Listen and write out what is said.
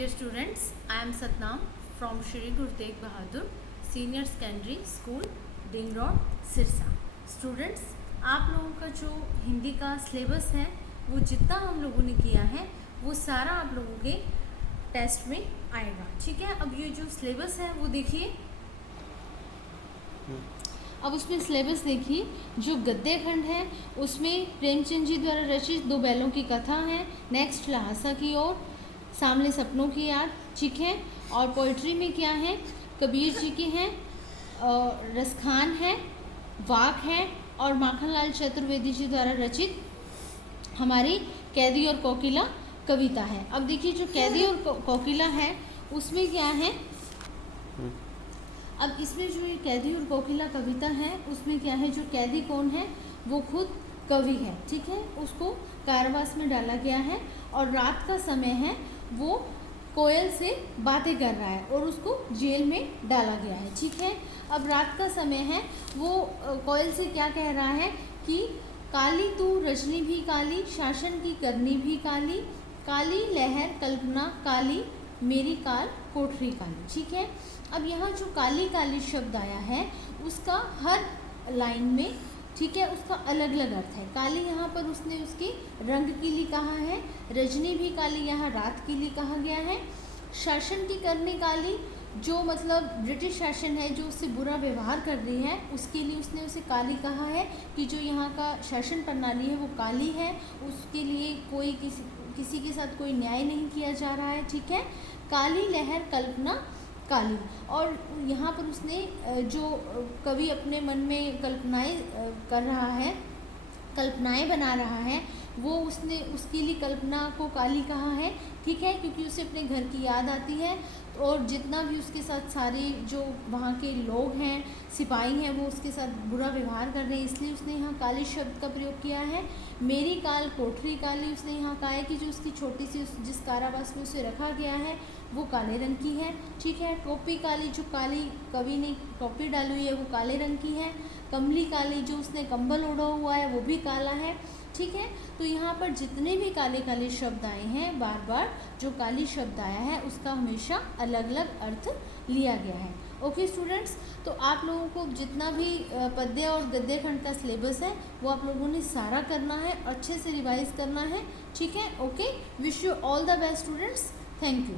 Dear students, I am Satnam from Shri Guru Tegh Bahadur Senior Secondary School, Ding Road, Sirsa. Students, आप लोगों का जो हिंदी का syllabus है वो जितना हम लोगों ने किया है वो सारा आप लोगों के टेस्ट में आएगा। ठीक है, अब ये जो सिलेबस है वो देखिए। अब उसमें सिलेबस देखिए, जो गद्य खंड है उसमें प्रेमचंद जी द्वारा रचित दो बैलों की कथा है। नेक्स्ट लहासा की ओर, सामने सपनों की याद। ठीक है, और पोइट्री में क्या है, कबीर जी की हैं, रसखान है, वाक है, और माखनलाल चतुर्वेदी जी द्वारा रचित हमारी कैदी और कोकिला कविता है। अब देखिए, जो कैदी और कोकिला है उसमें क्या है, अब इसमें जो ये कैदी और कोकिला कविता है उसमें क्या है, जो कैदी कौन है वो खुद कवि है। ठीक है, उसको कारावास में डाला गया है और रात का समय है, वो कोयल से बातें कर रहा है और उसको जेल में डाला गया है। ठीक है, अब रात का समय है, वो कोयल से क्या कह रहा है कि काली तू रजनी भी काली, शासन की करनी भी काली, काली लहर कल्पना काली, मेरी काल कोठरी काली। ठीक है, अब यहाँ जो काली काली शब्द आया है उसका हर लाइन में, ठीक है, उसका अलग अलग अर्थ है। काली यहाँ पर उसने उसकी रंग के लिए कहा है, रजनी भी काली यहाँ रात के लिए कहा गया है, शासन की करनी काली, जो मतलब ब्रिटिश शासन है जो उससे बुरा व्यवहार कर रही है उसके लिए उसने उसे काली कहा है, कि जो यहाँ का शासन प्रणाली है वो काली है, उसके लिए कोई किसी के साथ कोई न्याय नहीं किया जा रहा है। ठीक है, काली लहर कल्पना काली, और यहाँ पर उसने जो कवि अपने मन में कल्पनाएं कर रहा है, कल्पनाएं बना रहा है, वो उसने उसके लिए कल्पना को काली कहा है। ठीक है, क्योंकि उसे अपने घर की याद आती है और जितना भी उसके साथ सारे जो वहाँ के लोग हैं, सिपाही हैं, वो उसके साथ बुरा व्यवहार कर रहे हैं, इसलिए उसने यहाँ काली शब्द का प्रयोग किया है। मेरी काल कोठरी काली, उसने यहाँ कहा है कि जो उसकी छोटी सी जिस कारावास में उसे रखा गया है वो काले रंग की है। ठीक है, टोपी काली, जो काली कवि ने टोपी डाली हुई है वो काले रंग की है। कमली काली, जो उसने कंबल ओढ़ा हुआ है वो भी काला है। ठीक है, तो यहाँ पर जितने भी काले काले शब्द आए हैं, बार बार जो काली शब्द आया है उसका हमेशा अलग अलग अर्थ लिया गया है। ओके स्टूडेंट्स, तो आप लोगों को जितना भी पद्य और गद्य खंड का सिलेबस है वो आप लोगों ने सारा करना है, अच्छे से रिवाइज करना है। ठीक है, okay, wish you all the best students, thank you.